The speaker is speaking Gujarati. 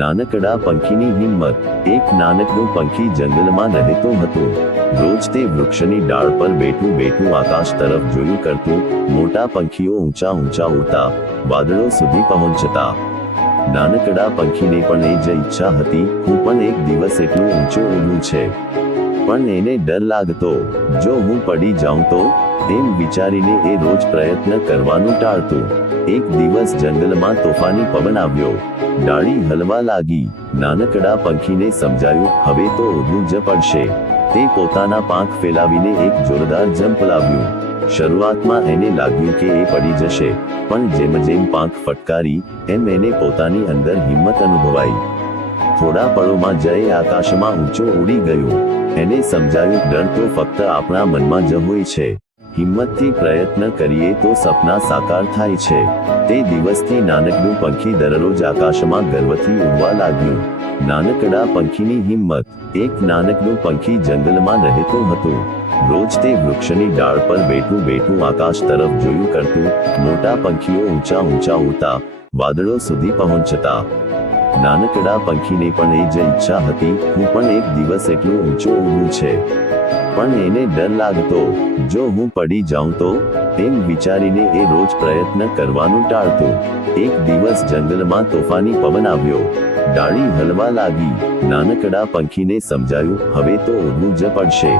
નાનકડા પંખીની હિંમત। એક નાનકડું પંખી જંગલમાં રહેતો હતો। રોજ તે વૃક્ષની ડાળ પર બેઠું બેઠું આકાશ તરફ જોયું કરતું। મોટા પંખીઓ ઊંચા ઊંચા ઉડતા વાદળો સુધી પહોંચતા। નાનકડા પંખીને પણ એ જ ઈચ્છા હતી, હું પણ એક દિવસ એટલું ઊંચું ઉડવું છે। પણ એને ડર લાગતો, જો હું પડી જાઉં તો, એમ વિચારીને એ રોજ પ્રયત્ન કરવાનું ટાળતું। એક દિવસ જંગલમાં તોફાની પવન આવ્યો, ડાળી હલવા લાગી। નાનકડા પંખીને સમજાયું, હવે તો ઉડવું જ પડશે। તે પોતાના પાંખ ફેલાવીને એક જોરદાર જમ્પ લાવ્યું। શરૂઆતમાં એને લાગ્યું કે એ પડી જશે, પણ જેમ જેમ પાંખ ફટકારી, એમ એને પોતાની અંદર હિંમત અનુભવાઈ। થોડા પળોમાં જ એ આકાશમાં ઊંચો ઉડી ગયો। એને સમજાયું, ડર તો ફક્ત આપણા મનમાં જ હોય છે, હિંમતથી પ્રયત્ન કરીએ તો સપના સાકાર થાય છે। તે દિવસથી નાનકડું પંખી દરરોજ આકાશમાં ગર્વથી ઉડવા લાગ્યું। નાનકડા પંખીની હિંમત। એક નાનકડું પંખી જંગલમાં રહેતો હતો। રોજ તે વૃક્ષની ડાળ પર બેઠું બેઠું આકાશ તરફ જોયું કરતું। મોટા પંખીઓ ઊંચા ઊંચા ઉડતા વાદળો સુધી પહોંચતા। નાનકડા પંખીને પણ એ જ ઈચ્છા હતી, હું પણ એક દિવસ એટલું ઊંચું ઉડવું છે। પણ એને ડર લાગતો, જો હું પડી જાઉં તો, એમ વિચારીને એ રોજ પ્રયત્ન કરવાનું ટાળતું। એક દિવસ જંગલમાં તોફાની પવન આવ્યો, ડાળી હલવા લાગી। નાનકડા પંખીને સમજાયું, હવે તો ઉડવું જ પડશે।